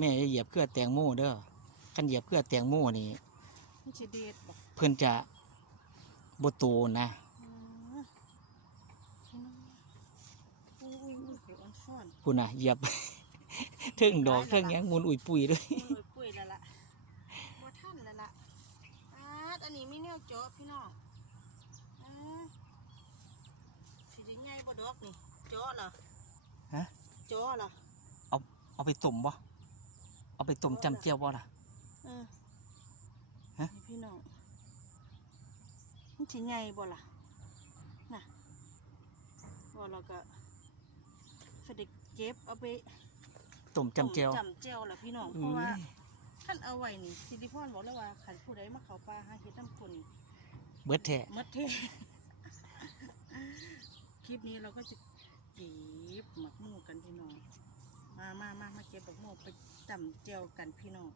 แม่อย่าเหยียบเครือแตงโมเด้อคันเหยียบเครือแตงโมนี่มันจะเด็ดบอกเพื่อนจะบโตนะอืมพี่น้องอุ้ยอุ้ยอุ้ยเดี๋ยวอ่อนซ่อนคุณน่ะเหยียบ เทิงดอกเทิงหยังมุนอุ่ยปุยเลยอุ้ยปุ้ยแล้วล่ะบ่ท่านแล้วล่ะอาดอันนี้มีแนวเจาะพี่น้องอ่าสิได้ใหญ่บ่ดอกนี่เจาะเหรอฮะ เจาะเหรอเอาไปต้มบ่เอา ไปต้มจำเจียวบ่ล่ะ เออฮะ นี่พี่น้องมันสิใหญ่บ่ล่ะน่ะบ่เราก็สิได้เก็บเอาไปต้มจำเจียวจำเจียวล่ะพี่น้องเพอุ้ราะว่ายท่านเอาไว้นี่สิริพรบอกแล้วว่าขันผู้ใดมาเขาปลาหาเห็ดน้ำคนนี่เบิดแท้มดเท คลิปนี้เราก็จะจีบหมักหมูกันพี่น้อง มามามามาเก็บดอกโมูไปจำเจียวกันพี่น้อง